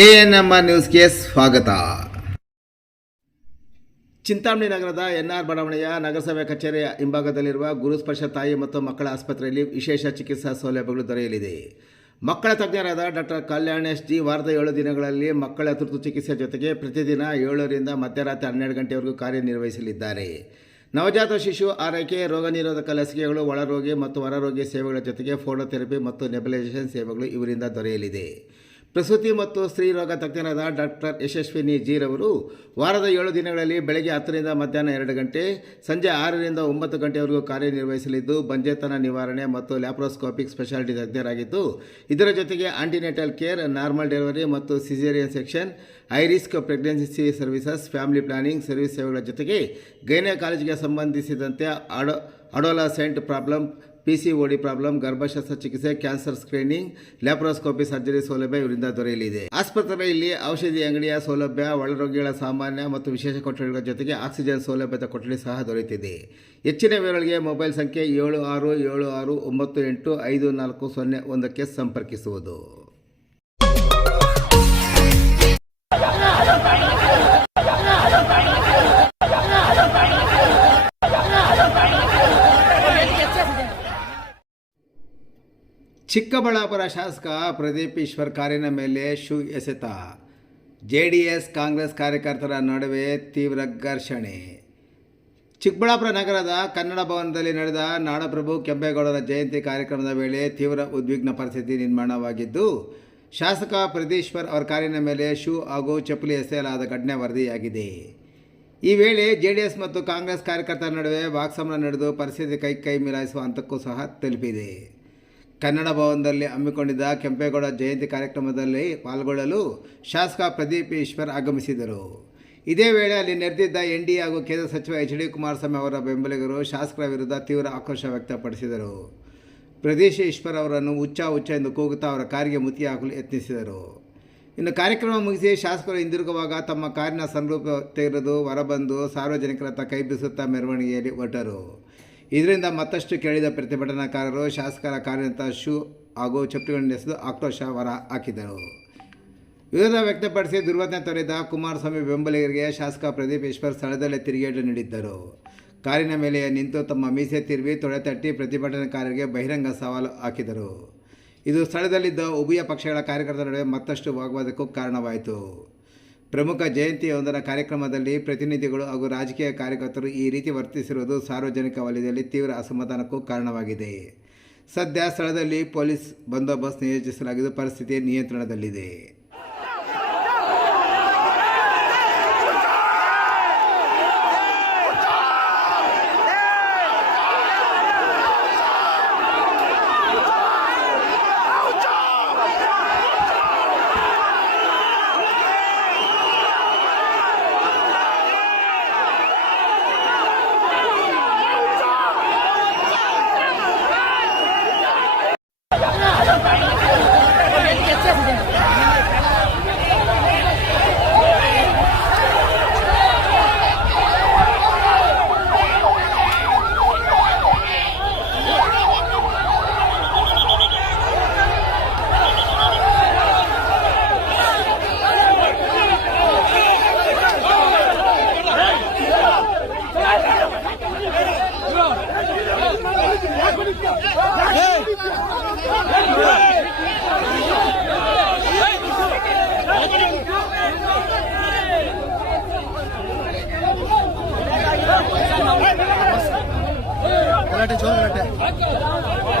ANM ನ್ಯೂಸ್ಗೆ ಸ್ವಾಗತ. ಚಿಂತಾಮಣಿ ನಗರದ NR ಬಡಾವಣೆಯ ನಗರಸಭೆ ಕಚೇರಿಯ ಹಿಂಭಾಗದಲ್ಲಿರುವ ಗುರುಸ್ಪರ್ಶ ತಾಯಿ ಮತ್ತು ಮಕ್ಕಳ ಆಸ್ಪತ್ರೆಯಲ್ಲಿ ವಿಶೇಷ ಚಿಕಿತ್ಸಾ ಸೌಲಭ್ಯಗಳು ದೊರೆಯಲಿದೆ. ಮಕ್ಕಳ ತಜ್ಞರಾದ ಡಾಕ್ಟರ್ ಕಲ್ಯಾಣ್ ಎಸ್ ಜಿ ವಾರದ 7 ದಿನಗಳಲ್ಲಿ ಮಕ್ಕಳ ತುರ್ತು ಚಿಕಿತ್ಸೆ ಜೊತೆಗೆ ಪ್ರತಿದಿನ 7 ರಿಂದ ಮಧ್ಯರಾತ್ರಿ 12 ಗಂಟೆವರೆಗೂ ಕಾರ್ಯನಿರ್ವಹಿಸಲಿದ್ದಾರೆ. ನವಜಾತ ಶಿಶು ಆರೈಕೆ, ರೋಗ ನಿರೋಧಕ ಲಸಿಕೆಗಳು, ಒಳರೋಗಿ ಮತ್ತು ಹೊರರೋಗಿ ಸೇವೆಗಳ ಜೊತೆಗೆ ಫೋಟೋಥೆರಪಿ ಮತ್ತು ನೆಬುಲೈಸೇಷನ್ ಸೇವೆಗಳು ಇವರಿಂದ ದೊರೆಯಲಿದೆ. ಪ್ರಸೂತಿ ಮತ್ತು ಸ್ತ್ರೀ ರೋಗ ತಜ್ಞರಾದ ಡಾಕ್ಟರ್ ಯಶಸ್ವಿನಿ ಜಿ ರವರು ವಾರದ 7 ದಿನಗಳಲ್ಲಿ ಬೆಳಗ್ಗೆ 10 ರಿಂದ ಮಧ್ಯಾಹ್ನ 2 ಗಂಟೆ, ಸಂಜೆ 6 ರಿಂದ 9 ಗಂಟೆವರೆಗೂ ಕಾರ್ಯನಿರ್ವಹಿಸಲಿದ್ದು, ಬಂಜೆತನ ನಿವಾರಣೆ ಮತ್ತು ಲ್ಯಾಪ್ರೋಸ್ಕೋಪಿಕ್ ಸ್ಪೆಷಾಲಿಟಿ ತಜ್ಞರಾಗಿದ್ದು, ಇದರ ಜೊತೆಗೆ ಆಂಟಿನೇಟಲ್ ಕೇರ್, ನಾರ್ಮಲ್ ಡೆಲಿವರಿ ಮತ್ತು caesarean section, high risk pregnancy services, family planning service ಸೇವೆಗಳ ಜೊತೆಗೆ ಗೈನಕಾಲಜಿಗೆ ಸಂಬಂಧಿಸಿದಂತೆ ಅಡೋಲಸೆಂಟ್ ಪ್ರಾಬ್ಲಮ್, PCOD ಪ್ರಾಬ್ಲಮ್, ಗರ್ಭಶಸ್ತ್ರ ಚಿಕಿತ್ಸೆ, ಕ್ಯಾನ್ಸರ್ ಸ್ಕ್ರೀನಿಂಗ್, ಲ್ಯಾಪ್ರೋಸ್ಕೋಪಿ ಸರ್ಜರಿ ಸೌಲಭ್ಯ ಇವರಿಂದ ದೊರೆಯಲಿದೆ. ಆಸ್ಪತ್ರೆಯಲ್ಲಿ ಔಷಧಿ ಅಂಗಡಿಯ ಸೌಲಭ್ಯ, ಒಳರೋಗಿಗಳ ಸಾಮಾನ್ಯ ಮತ್ತು ವಿಶೇಷ ಕೊಠಡಿಗಳ ಜೊತೆಗೆ ಆಕ್ಸಿಜನ್ ಸೌಲಭ್ಯದ ಕೊಠಡಿ ಸಹ ದೊರೆಯುತ್ತಿದೆ. ಹೆಚ್ಚಿನ ವಿವರಗಳಿಗೆ ಮೊಬೈಲ್ ಸಂಖ್ಯೆ 7676985401ಕ್ಕೆ ಸಂಪರ್ಕಿಸುವುದು. ಚಿಕ್ಕಬಳ್ಳಾಪುರ ಶಾಸಕ ಪ್ರದೀಪ್ ಈಶ್ವರ್ ಕಾರಿನ ಮೇಲೆ ಶೂ ಎಸೆತ. JDS ಕಾಂಗ್ರೆಸ್ ಕಾರ್ಯಕರ್ತರ ನಡುವೆ ತೀವ್ರ ಘರ್ಷಣೆ. ಚಿಕ್ಕಬಳ್ಳಾಪುರ ನಗರದ ಕನ್ನಡ ಭವನದಲ್ಲಿ ನಡೆದ ನಾಡಪ್ರಭು ಕೆಂಪೇಗೌಡರ ಜಯಂತಿ ಕಾರ್ಯಕ್ರಮದ ವೇಳೆ ತೀವ್ರ ಉದ್ವಿಗ್ನ ಪರಿಸ್ಥಿತಿ ನಿರ್ಮಾಣವಾಗಿದ್ದು, ಶಾಸಕ ಪ್ರದೀಶ್ವರ್ ಅವರ ಕಾರಿನ ಮೇಲೆ ಶೂ ಹಾಗೂ ಚಪ್ಪಲಿ ಎಸೆಯಲಾದ ಘಟನೆ ವರದಿಯಾಗಿದೆ. ಈ ವೇಳೆ JDS ಮತ್ತು ಕಾಂಗ್ರೆಸ್ ಕಾರ್ಯಕರ್ತರ ನಡುವೆ ವಾಕ್ಸಮರ ನಡೆದು ಪರಿಸ್ಥಿತಿ ಕೈ ಮಿಲಾಯಿಸುವ ಹಂತಕ್ಕೂ ಸಹ ತಲುಪಿದೆ. ಕನ್ನಡ ಭವನದಲ್ಲಿ ಹಮ್ಮಿಕೊಂಡಿದ್ದ ಕೆಂಪೇಗೌಡ ಜಯಂತಿ ಕಾರ್ಯಕ್ರಮದಲ್ಲಿ ಪಾಲ್ಗೊಳ್ಳಲು ಶಾಸಕ ಪ್ರದೀಪ್ ಈಶ್ವರ್ ಆಗಮಿಸಿದರು. ಇದೇ ವೇಳೆ ಅಲ್ಲಿ ನೆರೆದಿದ್ದ NDA ಹಾಗೂ ಕೇಂದ್ರ ಸಚಿವ HD ಕುಮಾರಸ್ವಾಮಿ ಅವರ ಬೆಂಬಲಿಗರು ಶಾಸಕರ ವಿರುದ್ಧ ತೀವ್ರ ಆಕ್ರೋಶ ವ್ಯಕ್ತಪಡಿಸಿದರು. ಪ್ರದೀಪ್ ಈಶ್ವರ್ ಅವರನ್ನು ಹುಚ್ಚ ಎಂದು ಕೂಗುತ್ತಾ ಅವರ ಕಾರಿಗೆ ಮುತ್ತಿ ಹಾಕಲು ಯತ್ನಿಸಿದರು. ಇನ್ನು ಕಾರ್ಯಕ್ರಮ ಮುಗಿಸಿ ಶಾಸಕರು ಹಿಂದಿರುಗುವಾಗ ತಮ್ಮ ಕಾರಿನ ಸನ್ರೂಫ್ ತೆಗೆದು ಹೊರಬಂದು ಸಾರ್ವಜನಿಕರತ್ತ ಕೈ ಬೀಸುತ್ತಾ ಮೆರವಣಿಗೆಯಲ್ಲಿ ಹೊರಟರು. ಇದರಿಂದ ಮತ್ತಷ್ಟು ಕೇಳಿದ ಪ್ರತಿಭಟನಾಕಾರರು ಶಾಸಕರ ಕಾರಿನಂಥ ಶೂ ಹಾಗೂ ಚಪ್ಪಲಿಗಳನ್ನು ಎಸೆದು ಆಕ್ರೋಶ ಹೊರ ಹಾಕಿದರು. ವಿರೋಧ ವ್ಯಕ್ತಪಡಿಸಿ ದುರ್ವರ್ತನೆ ತೋರಿದ ಕುಮಾರಸ್ವಾಮಿ ಬೆಂಬಲಿಗರಿಗೆ ಶಾಸಕ ಪ್ರದೀಪ್ ಈಶ್ವರ್ ಸ್ಥಳದಲ್ಲೇ ತಿರುಗೇಟು ನೀಡಿದ್ದರು. ಕಾರಿನ ಮೇಲೆ ನಿಂತು ತಮ್ಮ ಮೀಸೆ ತಿರುವಿ ತೊಡೆ ತಟ್ಟಿ ಪ್ರತಿಭಟನಾಕಾರರಿಗೆ ಬಹಿರಂಗ ಸವಾಲು ಹಾಕಿದರು. ಇದು ಸ್ಥಳದಲ್ಲಿದ್ದ ಉಭಯ ಪಕ್ಷಗಳ ಕಾರ್ಯಕರ್ತರ ನಡುವೆ ಮತ್ತಷ್ಟು ವಾಗ್ವಾದಕ್ಕೂ ಕಾರಣವಾಯಿತು. ಪ್ರಮುಖ ಜಯಂತಿಯೊಂದರ ಕಾರ್ಯಕ್ರಮದಲ್ಲಿ ಪ್ರತಿನಿಧಿಗಳು ಹಾಗೂ ರಾಜಕೀಯ ಕಾರ್ಯಕರ್ತರು ಈ ರೀತಿ ವರ್ತಿಸಿರುವುದು ಸಾರ್ವಜನಿಕ ವಲಯದಲ್ಲಿ ತೀವ್ರ ಅಸಮಾಧಾನಕ್ಕೂ ಕಾರಣವಾಗಿದೆ. ಸದ್ಯ ಸ್ಥಳದಲ್ಲಿ ಪೊಲೀಸ್ ಬಂದೋಬಸ್ತ್ ನಿಯೋಜಿಸಲಾಗಿದ್ದು ಪರಿಸ್ಥಿತಿ ನಿಯಂತ್ರಣದಲ್ಲಿದೆ.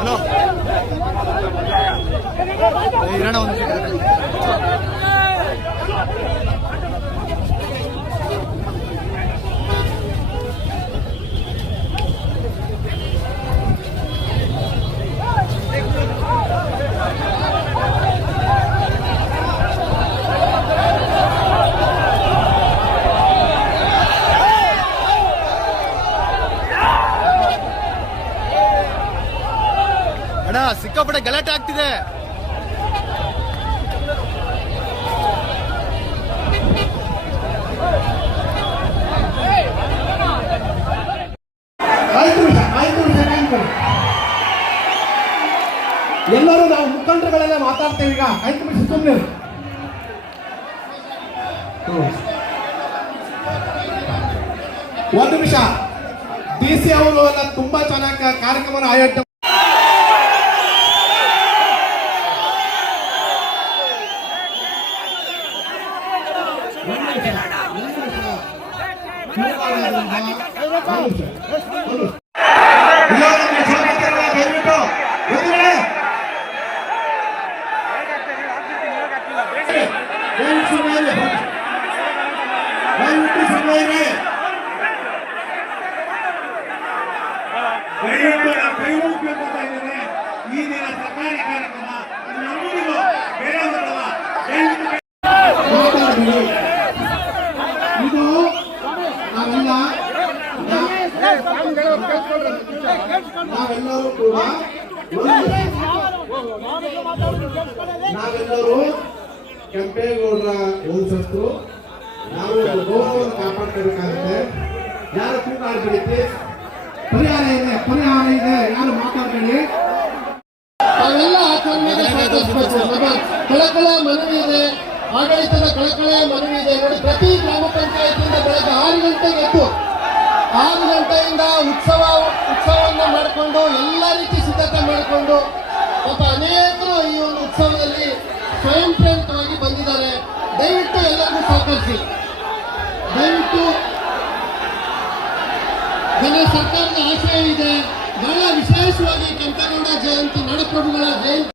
ಹಲೋ ಇರೋಣ ಒಂದು ಸಿಕ್ಕಾಪಟ್ಟೆ ಗಲಾಟೆ ಆಗ್ತಿದೆ. ಎಲ್ಲರೂ ನಾವು ಮುಖಂಡರುಗಳೆಲ್ಲ ಮಾತಾಡ್ತೇವೆ. ಈಗ ಆಯ್ತು ಸುಮ್ಮನೆ ಒಂದು ನಿಮಿಷ. DC ಅವರು ಎಲ್ಲ ತುಂಬಾ ಚೆನ್ನಾಗಿ ಕಾರ್ಯಕ್ರಮ ಆಯೋಜನೆ ಈ ದಿನ ಸರ್ಕಾರಿ ಕಾರ್ಯಕ್ರಮ ನಮ್ಮೂರಿಗೂ ಬೇರೆ ಬರಲ್ಲ. ಇದು ನಾವೆಲ್ಲರೂ ಕೂಡ ನಾವೆಲ್ಲರೂ ಕೆಂಪೇಗೌಡರ ವಂಶಸ್ಥರು. ನಾವು ಗೌರವವನ್ನು ಕಾಪಾಡ್ಕೋಬೇಕಾಗುತ್ತೆ. ಯಾರು ಕೂಗಾಡ್ಬಿಡುತ್ತೆ, ಪರಿಹಾರ ಇದೆ, ಯಾರು ಮಾತಾಡ್ಕೊಳ್ಳಿ. ತಾವೆಲ್ಲ ಆಚರಣೆಗೆ ಸಹಕರಿಸಬೇಕು. ನಮ್ಮ ಕಳಕಳಿಯ ಮನವಿ ಇದೆ, ಆಡಳಿತದ ಕಳಕಳಿಯ ಮನವಿ ಇದೆ. ನೋಡಿ, ಪ್ರತಿ ಗ್ರಾಮ ಪಂಚಾಯತಿಯಿಂದ ಬೆಳಗ್ಗೆ 6 ಗಂಟೆಗೆ ಎದ್ದು 6 ಗಂಟೆಯಿಂದ ಉತ್ಸವವನ್ನು ಮಾಡಿಕೊಂಡು ಎಲ್ಲ ರೀತಿ ಸಿದ್ಧತೆ ಮಾಡಿಕೊಂಡು ಪಾಪ ಅನೇಕರು ಈ ಒಂದು ಉತ್ಸವದಲ್ಲಿ ಸ್ವಯಂ ಪ್ರೇರಿತವಾಗಿ ಬಂದಿದ್ದಾರೆ. ದಯವಿಟ್ಟು ಎಲ್ಲರಿಗೂ ಸಹಕರಿಸಿ. ದಯವಿಟ್ಟು ನನ್ನ ಸರ್ಕಾರದ ಆಶಯ ಇದೆ, ಬಹಳ ವಿಶೇಷವಾಗಿ ಕೆಂಪೇಗೌಡ ಜಯಂತಿ, ನಾಡಪ್ರಭುಗಳ ಜಯಂತಿ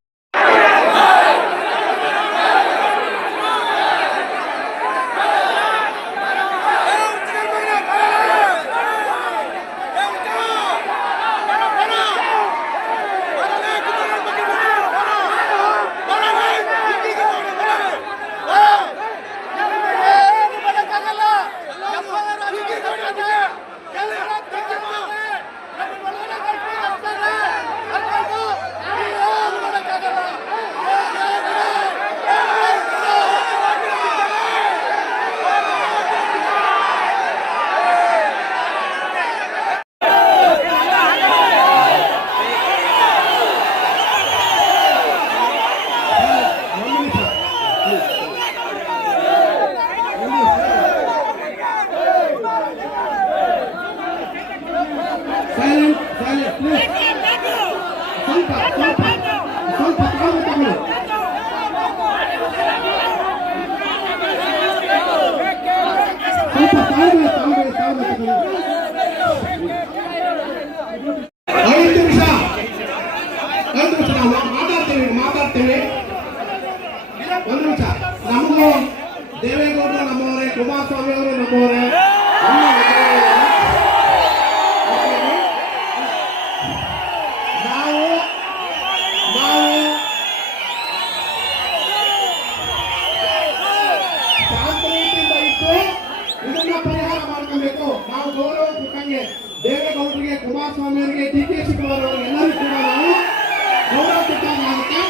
ಮಾತಾಡ್ತೇವೆ. ಒಂದು ನಿಮಿಷ. ನಮಗೂ ದೇವೇಗೌಡರು ನಮ್ಮವರೇ, ಕುಮಾರಸ್ವಾಮಿ ಅವರು ನಮ್ಮವರೇ. ನಾವು ಶಾಂತತೆಯಿಂದ ಇದ್ದು ಇದನ್ನ ಪರಿಹಾರ ಮಾಡ್ಕೋಬೇಕು. ನಾವು ಗೌರವ ಕೊಟ್ಟಂಗೆ ದೇವೇಗೌಡರಿಗೆ, ಕುಮಾರಸ್ವಾಮಿ ಅವರಿಗೆ, DK ಶಿವಕುಮಾರ್ ಅವರಿಗೆ ಎಲ್ಲರೂ ಕೂಡ ನಾವು ಗೌರವ ಕೊಟ್ಟಾಗುತ್ತೆ.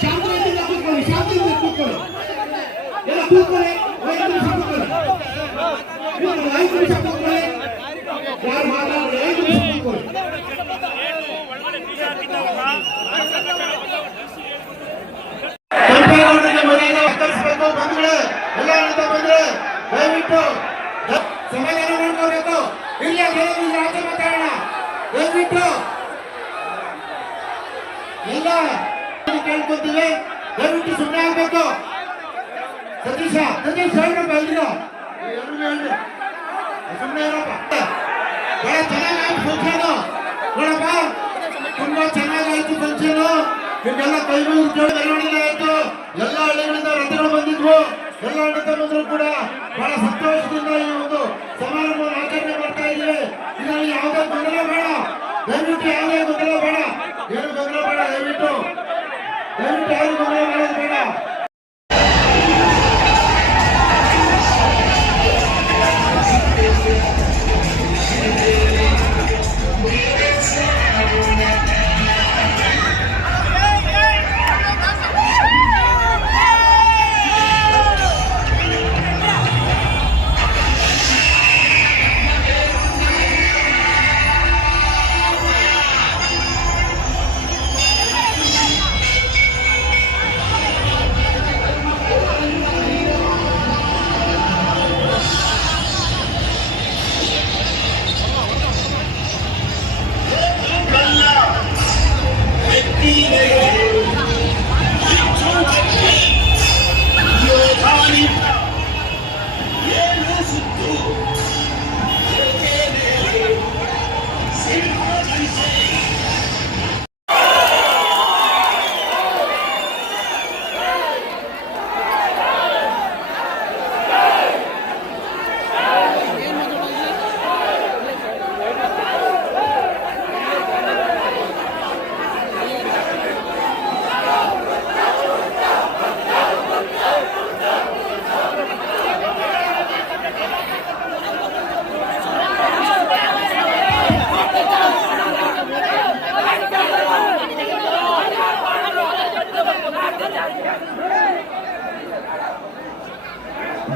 ಶಾಂತತೆಯಿಂದ ಕೂತ್ಕೊಳ್ಳಿ, ಶಾಂತಿಯಿಂದ ಕೂತ್ಕೊಳ್ಳಿ, ಎಲ್ಲ ಕೂತ್ಕೊಳ್ಳಿ. 5 ನಿಮಿಷ ಕೂತ್ಕೊಳ್ಳಿ, 5 ನಿಮಿಷ ಕೂತ್ಕೊಳ್ಳಿ. ಯಾರು ಮಾತಾಡೋದು 5 ನಿಮಿಷ ಕೂತ್ಕೊಳ್ಳಿ. ಕೆಂಪೇಗೌಡರಿಗೆ ಮನೆಯಿಂದ ಒತ್ತರಿಸಬೇಕು. ಬಂಧುಗಳೇ, ಎಲ್ಲ ಅಂತ ಬಂದ್ರೆ ದಯವಿಟ್ಟು ಸಮಾಧಾನ ಮಾಡ್ಕೋಬೇಕು. ಇಲ್ಲ ಆಚೆ ಮಾತಾಡೋಣ ದಯವಿಟ್ಟು. ಎಲ್ಲ ಕೇಳ್ಕೊತೀವಿ, ದಯವಿಟ್ಟು ಸುಮ್ಮನೆ ಆಗ್ಬೇಕು. ಸತೀಶ ಹೇಳ್ಬೇಕು, ಎಲ್ರಿಗೂ ಸುಮ್ಮನೆ ಇರಪ್ಪ. ಬಹಳ ಚೆನ್ನಾಗಾಯ್ತು ಫಂಕ್ಷನ್ ನೋಡಪ್ಪ, ತುಂಬಾ ಚೆನ್ನಾಗಾಯ್ತು ಫಂಕ್ಷನ್. ನಿಮ್ಗೆಲ್ಲ ಕೈಗಳು ಮೆರವಣಿಗೆ ಆಯ್ತು. ಎಲ್ಲ ಹಳ್ಳಿಗಳಿಂದ ರಥಗಳು ಬಂದಿದ್ವು. ಎಲ್ಲ ಅಣ್ಣತಮ್ಮಂದ್ರು ಕೂಡ ಬಹಳ ಸಂತೋಷದಿಂದ ಈ ಒಂದು ಸಮಾರಂಭವನ್ನು ಆಚರಣೆ ಮಾಡ್ತಾ ಇದ್ದೀವಿ. ಇದರಲ್ಲಿ ಯಾವುದೇ ಗೊಂದಲ ಬೇಡ, ದಯವಿಟ್ಟು ಯಾವುದೇ ಗೊಂದಲ ಬೇಡ, ಏನು ಗೊಂದಲ ಬೇಡ, ದಯವಿಟ್ಟು ಯಾರು ಗೊಂದಲ ಮಾಡೋದು ಬೇಡ.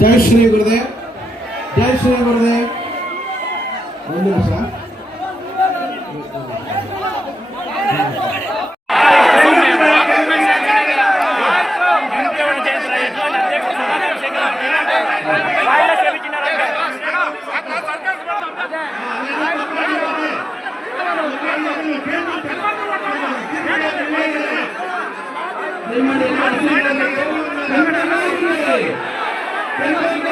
ಜೈ ಶ್ರೀ ಗುರುದೇವ್, ಜೈ ಶ್ರೀ ಗುರುದೇವ್. ಒಂದು ನಿಮಿಷ. ದಯಮಾಡಿ